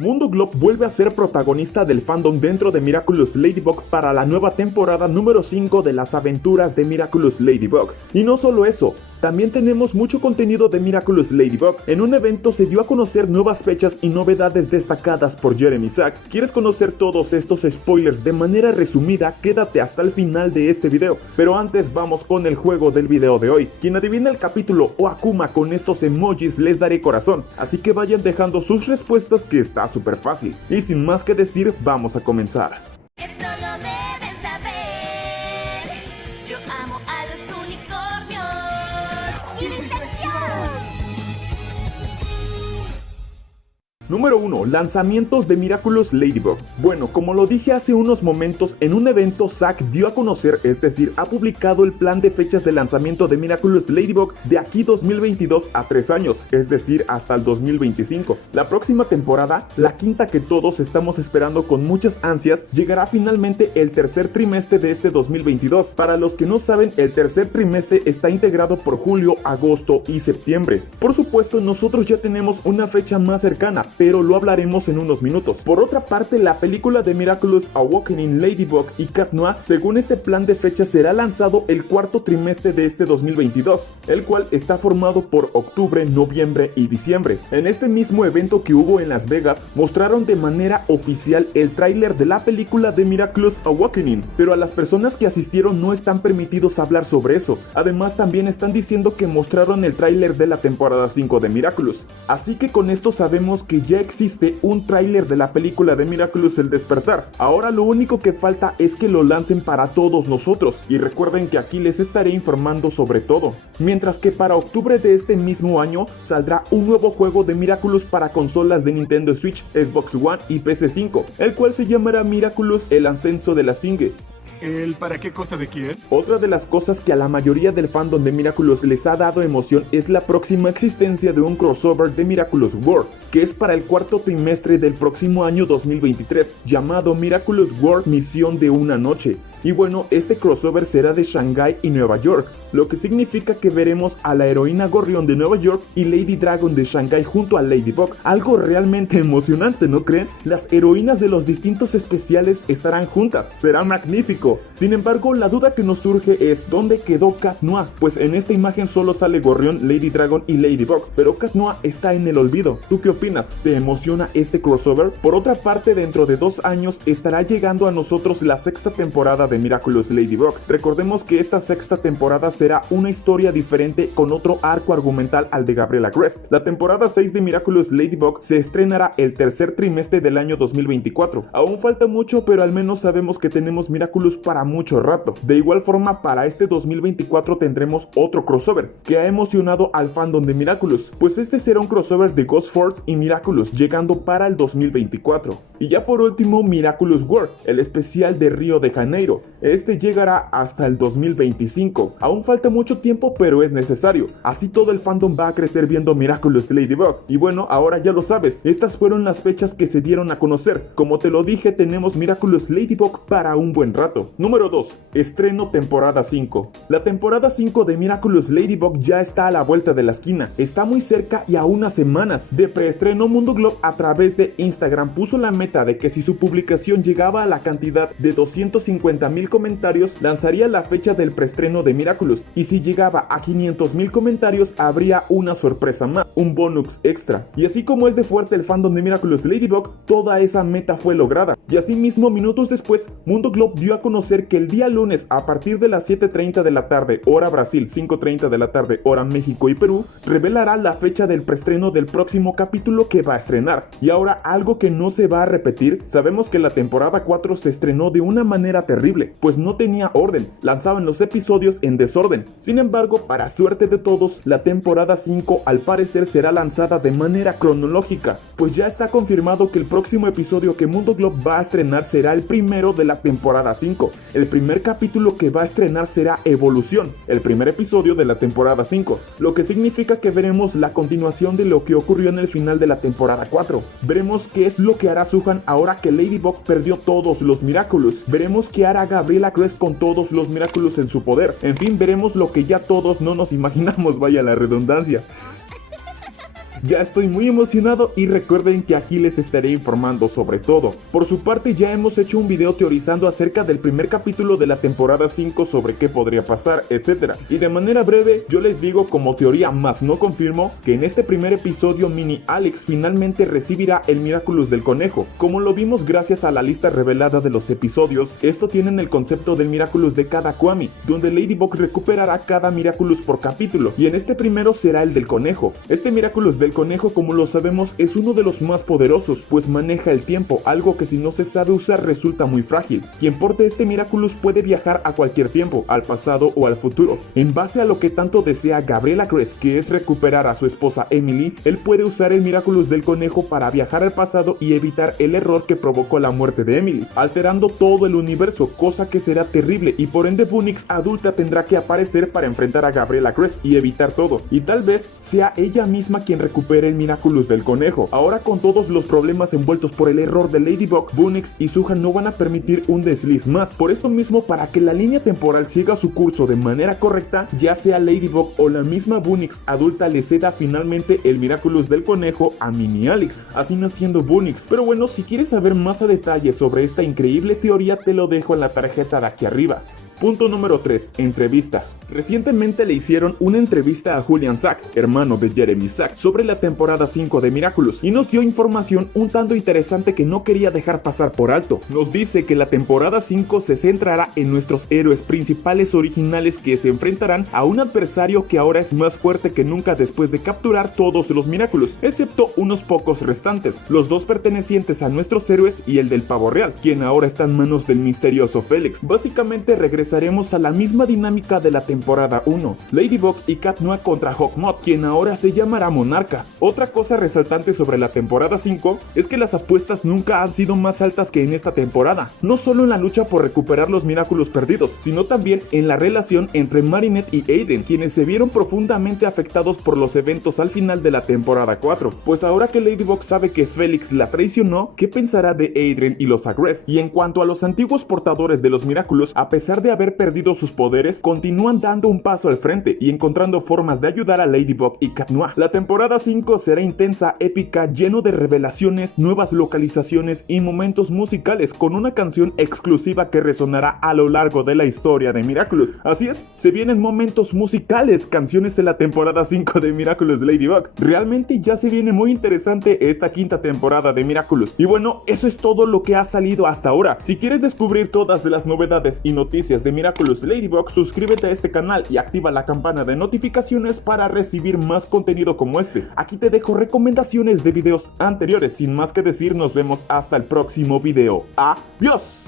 Mundo Globe vuelve a ser protagonista del fandom dentro de Miraculous Ladybug para la nueva temporada número 5 de las aventuras de Miraculous Ladybug. Y no solo eso, también tenemos mucho contenido de Miraculous Ladybug. En un evento se dio a conocer nuevas fechas y novedades destacadas por Jeremy Sack. ¿Quieres conocer todos estos spoilers de manera resumida? Quédate hasta el final de este video. Pero antes vamos con el juego del video de hoy. Quien adivine el capítulo o Akuma con estos emojis les daré corazón. Así que vayan dejando sus respuestas que está súper fácil. Y sin más que decir, vamos a comenzar. Esto lo deben saber. Yo amo a los unicornios. ¡Y distensión! Número 1. Lanzamientos de Miraculous Ladybug. Bueno, como lo dije hace unos momentos, en un evento Sack dio a conocer, es decir, ha publicado el plan de fechas de lanzamiento de Miraculous Ladybug de aquí 2022 a 3 años, es decir, hasta el 2025. La próxima temporada, la quinta que todos estamos esperando con muchas ansias, llegará finalmente el tercer trimestre de este 2022. Para los que no saben, el tercer trimestre está integrado por julio, agosto y septiembre. Por supuesto, nosotros ya tenemos una fecha más cercana, pero lo hablaremos en unos minutos. Por otra parte, la película de Miraculous Awakening Ladybug y Cat Noir, según este plan de fecha, será lanzado el cuarto trimestre de este 2022, el cual está formado por octubre, noviembre y diciembre. En este mismo evento que hubo en Las Vegas, mostraron de manera oficial el tráiler de la película de Miraculous Awakening, pero a las personas que asistieron no están permitidos hablar sobre eso. Además, también están diciendo que mostraron el tráiler de la temporada 5 de Miraculous. Así que con esto sabemos que ya existe un tráiler de la película de Miraculous El Despertar. Ahora lo único que falta es que lo lancen para todos nosotros, y recuerden que aquí les estaré informando sobre todo. Mientras que para octubre de este mismo año saldrá un nuevo juego de Miraculous para consolas de Nintendo Switch, Xbox One y PC5, el cual se llamará Miraculous El Ascenso de la Esfinge. ¿El para qué cosa de quién? Otra de las cosas que a la mayoría del fandom de Miraculous les ha dado emoción es la próxima existencia de un crossover de Miraculous World, que es para el cuarto trimestre del próximo año 2023, llamado Miraculous World Misión de una Noche. Y bueno, este crossover será de Shanghai y Nueva York, lo que significa que veremos a la heroína Gorrión de Nueva York y Lady Dragon de Shanghai junto a Ladybug. Algo realmente emocionante, ¿no creen? Las heroínas de los distintos especiales estarán juntas, será magnífico. Sin embargo, la duda que nos surge es ¿dónde quedó Cat Noir? Pues en esta imagen solo sale Gorrión, Lady Dragon y Ladybug, pero Cat Noir está en el olvido. ¿Tú qué opinas? ¿Te emociona este crossover? Por otra parte, dentro de 2 años estará llegando a nosotros la sexta temporada de Miraculous Ladybug. Recordemos que esta sexta temporada será una historia diferente con otro arco argumental al de Gabriela Crest. La temporada 6 de Miraculous Ladybug se estrenará el tercer trimestre del año 2024. Aún falta mucho, pero al menos sabemos que tenemos Miraculous para mucho rato. De igual forma, para este 2024 tendremos otro crossover que ha emocionado al fandom de Miraculous, pues este será un crossover de Ghost Force y Miraculous llegando para el 2024. Y ya por último, Miraculous World, el especial de Río de Janeiro. Este llegará hasta el 2025. Aún falta mucho tiempo, pero es necesario. Así todo el fandom va a crecer viendo Miraculous Ladybug. Y bueno, ahora ya lo sabes, estas fueron las fechas que se dieron a conocer. Como te lo dije, tenemos Miraculous Ladybug para un buen rato. Número 2. Estreno temporada 5. La temporada 5 de Miraculous Ladybug ya está a la vuelta de la esquina. Está muy cerca y a unas semanas de preestreno. Mundo Globe a través de Instagram puso la meta de que si su publicación llegaba a la cantidad de 250,000 comentarios, lanzaría la fecha del preestreno de Miraculous, y si llegaba a 500,000 comentarios habría una sorpresa más, un bonus extra. Y así como es de fuerte el fandom de Miraculous Ladybug, toda esa meta fue lograda. Y asimismo, minutos después, Mundo Globe dio a conocer que el día lunes a partir de las 7:30 de la tarde, hora Brasil, 5:30 de la tarde, hora México y Perú, revelará la fecha del preestreno del próximo capítulo que va a estrenar. Y ahora algo que no se va a repetir, sabemos que la temporada 4 se estrenó de una manera terrible, pues no tenía orden, lanzaban los episodios en desorden. Sin embargo, para suerte de todos, la temporada 5 al parecer será lanzada de manera cronológica, pues ya está confirmado que el próximo episodio que Mundo Globe va a estrenar será el primero de la temporada 5. El primer capítulo que va a estrenar será Evolución, el primer episodio de la temporada 5, lo que significa que veremos la continuación de lo que ocurrió en el final de la temporada 4. Veremos qué es lo que hará Suhan ahora que Ladybug perdió todos los Miraculous. Veremos qué hará Gabriela Crest con todos los Miraculous en su poder. En fin, veremos lo que ya todos no nos imaginamos, vaya la redundancia. Ya estoy muy emocionado y recuerden que aquí les estaré informando sobre todo. Por su parte, ya hemos hecho un video teorizando acerca del primer capítulo de la temporada 5 sobre qué podría pasar, etc. Y de manera breve, yo les digo como teoría más no confirmo que en este primer episodio Mini Alex finalmente recibirá el Miraculous del conejo. Como lo vimos gracias a la lista revelada de los episodios, esto tienen el concepto del Miraculous de cada Kwami, donde Ladybug recuperará cada Miraculous por capítulo, y en este primero será el del conejo. Este Miraculous del conejo, como lo sabemos, es uno de los más poderosos, pues maneja el tiempo, algo que si no se sabe usar resulta muy frágil. Quien porte este Miraculous puede viajar a cualquier tiempo, al pasado o al futuro. En base a lo que tanto desea Gabriela Crest, que es recuperar a su esposa Emily, él puede usar el Miraculous del conejo para viajar al pasado y evitar el error que provocó la muerte de Emily, alterando todo el universo, cosa que será terrible, y por ende Bunix adulta tendrá que aparecer para enfrentar a Gabriela Crest y evitar todo, y tal vez sea ella misma quien recupere el Miraculous del conejo. Ahora, con todos los problemas envueltos por el error de Ladybug, Bunix y Suhan no van a permitir un desliz más. Por esto mismo, para que la línea temporal siga su curso de manera correcta, ya sea Ladybug o la misma Bunix adulta le ceda finalmente el Miraculous del conejo a Mini Alex, así naciendo Bunix. Pero bueno, si quieres saber más a detalle sobre esta increíble teoría, te lo dejo en la tarjeta de aquí arriba. Punto número 3. Entrevista. Recientemente le hicieron una entrevista a Julian Sack, hermano de Jeremy Sack, sobre la temporada 5 de Miraculous, y nos dio información un tanto interesante que no quería dejar pasar por alto. Nos dice que la temporada 5 se centrará en nuestros héroes principales originales que se enfrentarán a un adversario que ahora es más fuerte que nunca después de capturar todos los Miraculous, excepto unos pocos restantes, los dos pertenecientes a nuestros héroes y el del pavo real, quien ahora está en manos del misterioso Félix. Básicamente regresaremos a la misma dinámica de la temporada 1, Ladybug y Cat Noir contra Hawkmoth, quien ahora se llamará Monarca. Otra cosa resaltante sobre la temporada 5 es que las apuestas nunca han sido más altas que en esta temporada, no solo en la lucha por recuperar los Miraculous perdidos, sino también en la relación entre Marinette y Aiden, quienes se vieron profundamente afectados por los eventos al final de la temporada 4, pues ahora que Ladybug sabe que Félix la traicionó, ¿qué pensará de Aiden y los Agrest? Y en cuanto a los antiguos portadores de los Miraculous, a pesar de haber perdido sus poderes, continúan dando un paso al frente y encontrando formas de ayudar a Ladybug y Cat Noir. La temporada 5 será intensa, épica, lleno de revelaciones, nuevas localizaciones y momentos musicales, con una canción exclusiva que resonará a lo largo de la historia de Miraculous. Así es, se vienen momentos musicales, canciones de la temporada 5 de Miraculous Ladybug. Realmente ya se viene muy interesante esta quinta temporada de Miraculous. Y bueno, eso es todo lo que ha salido hasta ahora. Si quieres descubrir todas las novedades y noticias de Miraculous Ladybug, suscríbete a este canal y activa la campana de notificaciones para recibir más contenido como este. Aquí te dejo recomendaciones de videos anteriores. Sin más que decir, nos vemos hasta el próximo video. ¡Adiós!